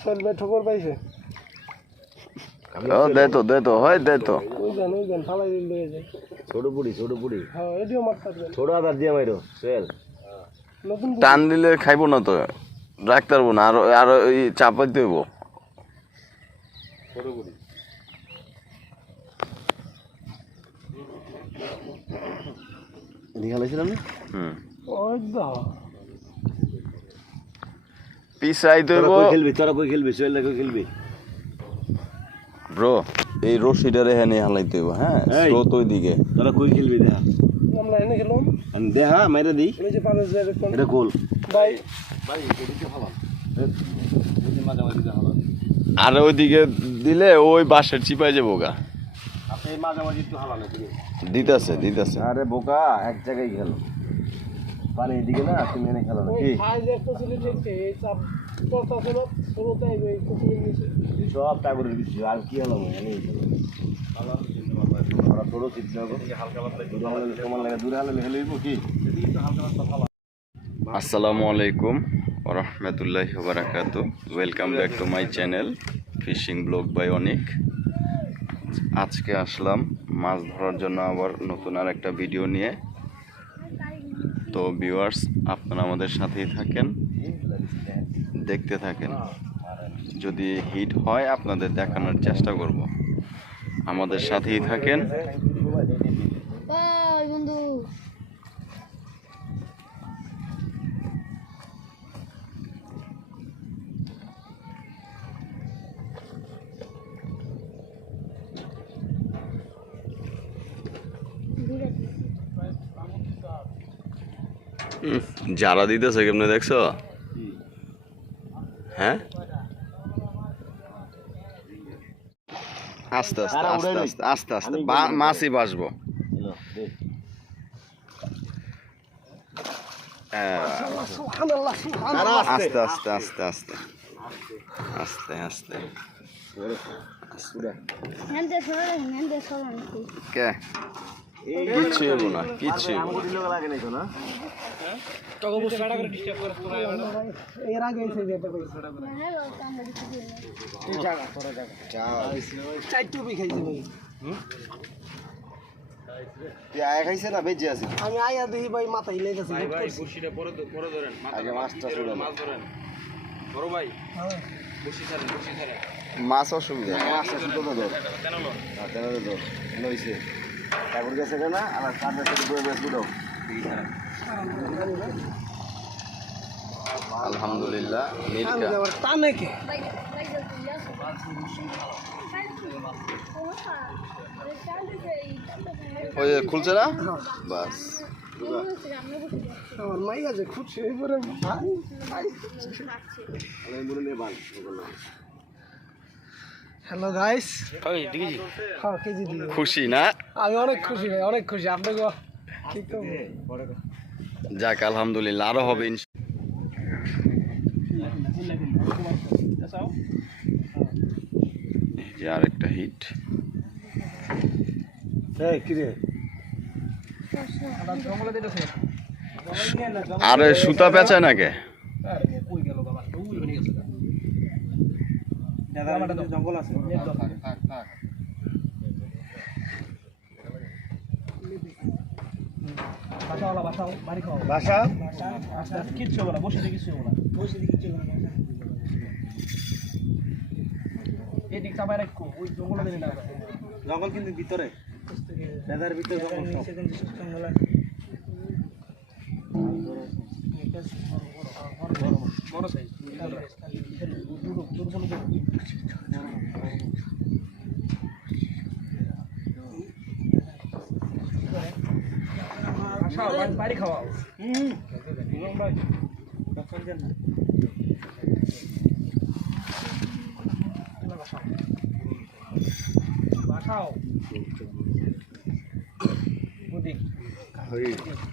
চলবে ঠোকর পাইছে। ও দে তো দে তো হয় দে তো। ওই দেন ওই দেন ফালাই দিল লয়ে যায় ছোট বুড়ি ছোট বুড়ি হ্যাঁ ছোট আদার দিয়ে মাইরো নতুন টান দিলে খাইবো না তো রাখতে পারব না আর আর ওই চাপাই দেব। হুম। খেলবি? তোরা কই খেলবি? সোহেল কই খেলবি? ব্রো এই রশিটারে হ্যাঁ নিয়ে হালাই দেব হ্যাঁ। স্রোত দিকে তোরা কই খেলবি দেখা? এনে খেলাম। দেখা মাইরে দিই ওই যে জায়গা কোন এটা কোল ভাই আর ওইদিকে দিলে ওই বাঁশের চিপাই যাব গা আপনি মাঝামাঝি একটু হালানো দিতেছে দিতেছে। আরে বোকা এক জায়গায় খেলো। পানি এদিকে না তুমি এনে খেলো না কি যে সব টাগুরের কিছু আর কি হলো? সমান লাগে দূরে হেলইব কি? আসসালামু আলাইকুম রহমতুল্লাহ বারাকাত welcome back to my channel fishing blog by Anik আজকে আসলাম মাছ ধরার জন্য আবার নতুন আর একটা ভিডিও নিয়ে। তো ভিউয়ার্স আপনারা আমাদের সাথেই থাকেন দেখতে থাকেন। যদি হিট হয় আপনাদের দেখানোর চেষ্টা করব। আমাদের সাথেই থাকেন। বন্ধু। যারা দিতেছে কেমনে দেখছ? হ্যাঁ? আস্তে আস্তে আস্তে আস্তে আস্তে আস্তে মাছই বাসবো। আস্তে আস্তে আস্তে আস্তে। আস্তে আস্তে। কিচ্ছু না কিচ্ছু এর আগে এসে যেতে খাইছে ভাই। আয়া খাইছে না বেজে আছে? আমি আয়া দেখি ভাই আগে মাছটা শুরু মাছ অসুবিধা। তো। ধর হ্যাঁ ধর লইছে। ঠাকুর গেছে না আমার কাঁধে শুরু করে বেশ আবার টানে কে বাই বাই যাচ্ছি আসো ওই খুলছে না? বাস। আমার মাই আছে হ্যালো গাইস খুশি না? আমি অনেক খুশি ভাই অনেক খুশি। আপনাকে যাক আলহামদুলিল্লাহ আরও হবে যে আরেকটা হিট এই কি রে? আরে সুতা পেঁচায় না কে জঙ্গল আছে। কিচ্ছু বসে কিচ্ছু বসে কিচ্ছু এদিক চাপায় রাখো ওই জঙ্গল দিলে না জঙ্গল কিন্তু ভিতরে বেদার ভিতরে জঙ্গল সাইজ বাড়ি খাওয়াও। হুম। ভাই বাসাও। বুদ্ধি।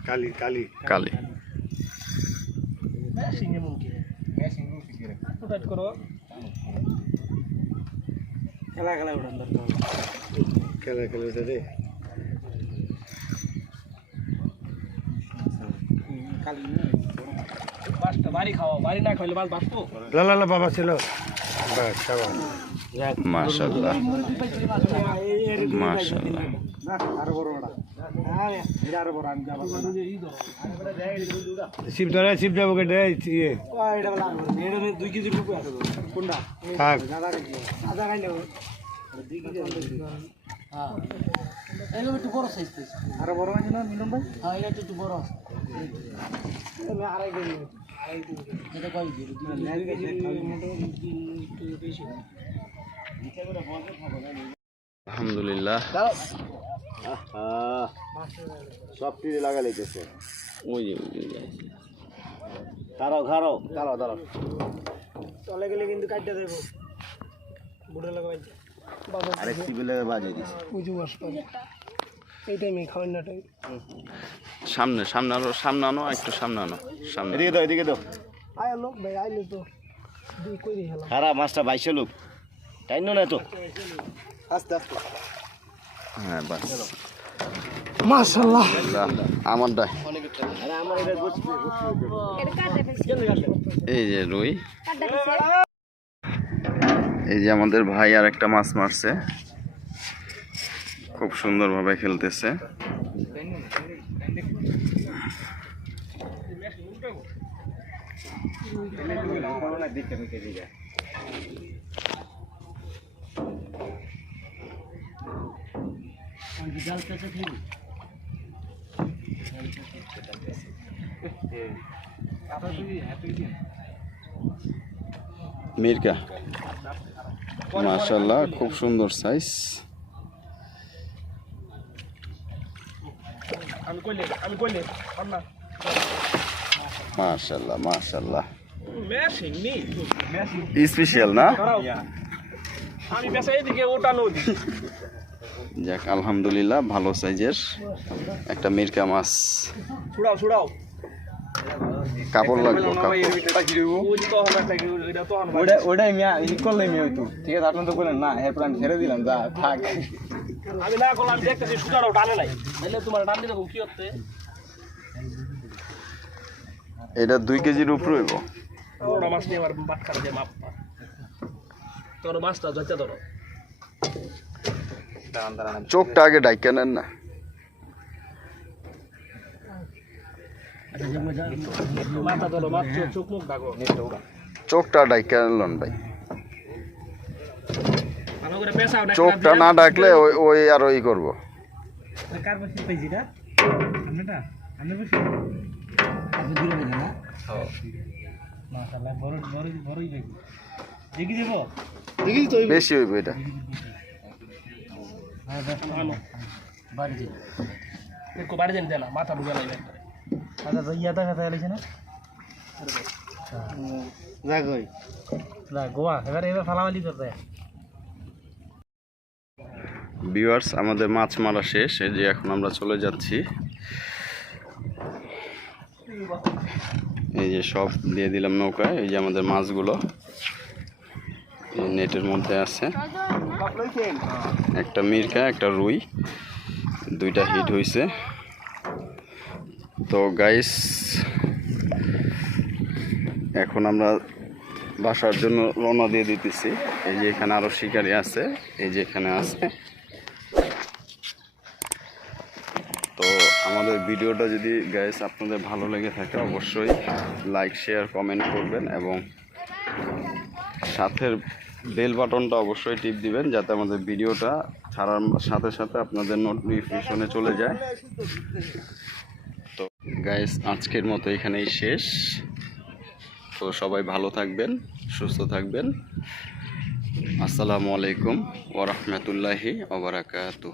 কালি কালি। কালি। ম্যাশিং এমন কি টাইট করো। খেলা খেলা উড়ান দরকার। খেলা খেলেছে রে মাছটা বাড়ি খাওয়া বাড়ি না খাইলে মাছ বাঁচবো লা লা লা বাবা ছিল মাশাল্লাহ মাশাল্লাহ শিব ধরে শিব যাব কেটে ইয়ে দুই কেজি রুপে আছে কোনটা থাক খাইলে এগুলো একটু বড় সাইজ আরও বড় আছে না মিলন ভাই? হ্যাঁ এটা একটু বড় আড়াই কেজি আড়াই কেজি এটা কয় কেজি? আলহামদুলিল্লাহ। সব তীরে লাগা লেগেছে ওই যে দাঁড়াও খাড়াও দাঁড়াও দাঁড়াও চলে গেলে কিন্তু কাটতে দেবো। বুড়ে লাগাই আরেক টিবিলে বাজিয়ে দিছে। পুজো মাস পাবে এই টাইমে খাওয়ার না সামনে সামনে আনো সামনে আনো একটু সামনে আনো সামনে এদিকে দাও এদিকে দাও। আয় লোক ভাই আইলে তো দুই কই দিয়ে হেলাম খারাপ মাছটা বাইশে লোক। তাই না তো। আস্তে আস্তে। হ্যাঁ বাস। মাশাআল্লাহ। আমার এই যে রুই। এই যে আমাদের ভাই আর একটা মাছ মারছে। খুব সুন্দরভাবে খেলতেছে। মির্কা। মাশাল্লাহ খুব সুন্দর সাইজ মাশাল্লাহ মাশাল্লাহ স্পেশাল না? যাক, আলহামদুলিল্লাহ, ভালো সাইজের একটা মির্কা মাছ। ছুড়াও ছুড়াও। কাপড় লাগবে তখন তখন ওটা ওটাই মিয়া ই করলে মিয়া হইতো। ঠিক আছে আপনার তো বললেন না এরপর আমি ছেড়ে দিলাম যা থাক। আমি না করলাম দেখতেছি সুতারও টানে নাই। তাহলে তোমার টানলে দেখো কি হচ্ছে? এটা দুই কেজির উপরে হইব বড় মাছ নিয়ে আবার বাট খারা মাপ তোর মাছটা ধরতে ধরো। চোখটা আগে ডাইকা নেন না। চোখটা ডাইকা নেন ভাই। চোখটা না ডাকলে ওই ওই আর ওই করব। বেশি হইব এটা। বাড়ি যান মাথা ঢুকে নাই আচ্ছা তো ইয়া দেখা যায় না না গোয়া এবার এবার ফালামালি করতে। ভিউয়ার্স আমাদের মাছ মারা শেষ এই যে এখন আমরা চলে যাচ্ছি। এই যে সব দিয়ে দিলাম নৌকায় এই যে আমাদের মাছগুলো। এই নেটের মধ্যে আছে। একটা মির্কা একটা রুই দুইটা হিট হইছে। তো গাইস এখন আমরা বাসার জন্য রওনা দিয়ে দিতেছি। এই যে এখানে আরও শিকারি আছে, এই যে এখানে আছে। তো আমাদের ভিডিওটা যদি গাইস আপনাদের ভালো লেগে থাকে, অবশ্যই লাইক শেয়ার কমেন্ট করবেন এবং সাথের বেল বাটনটা অবশ্যই টিপ দিবেন যাতে আমাদের ভিডিওটা ছাড়ার সাথে সাথে আপনাদের নোটিফিকেশনে চলে যায়। গাইস আজকের মতো এখানেই শেষ। তো সবাই ভালো থাকবেন, সুস্থ থাকবেন। আসসালামু আলাইকুম ওরহমতুল্লাহি ওবরাকাতু